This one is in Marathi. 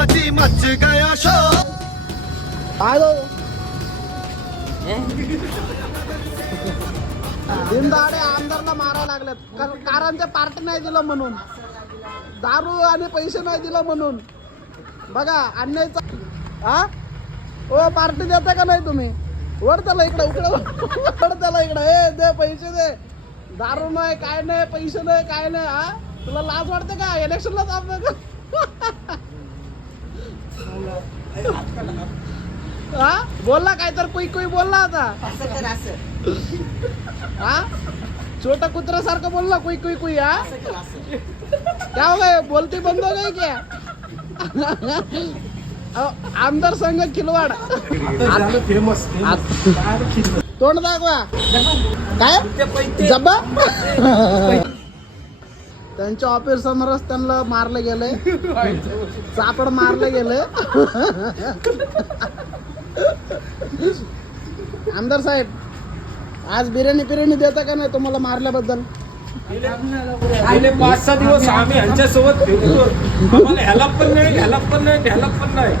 गणपति मच गया शोर। दिनदाडे आमदारला मारायला लागलेत कारण ते पार्टी नाही दिलं म्हणून, दारू आणि पैसे नाही दिलं म्हणून. बघा अन्यायचा. हा ओ पार्टी देता का नाही तुम्ही? वर त्याला इकडं वर त्याला इकडं, ए दे पैसे दे. दारू नाही काय नाही, पैसे नाही काय नाही. हा तुला लाज वाटते का? इलेक्शनला जात का? हा बोलला काय तर कुई कुई बोलला आता. हा छोटा कुत्र्यासारखं बोलला कुई कुई कुई. हा क्या हो गए, बोलती बंद हो गई क्या? आमदार संघ खिलवाड. तोंड दाखवा काय जब्बा. त्यांच्या ऑफिस समोरच त्यांना मारलं गेलंय, चापड मारलं गेलंय. आमदार साहेब आज बिर्याणी देता का नाही तुम्हाला मारल्याबद्दल? गेले 5-6 दिवस आम्ही ह्यांच्यासोबत फिरतो, आम्हाला ह्याला पण नाही ह्याला पण नाही ह्याला पण नाही.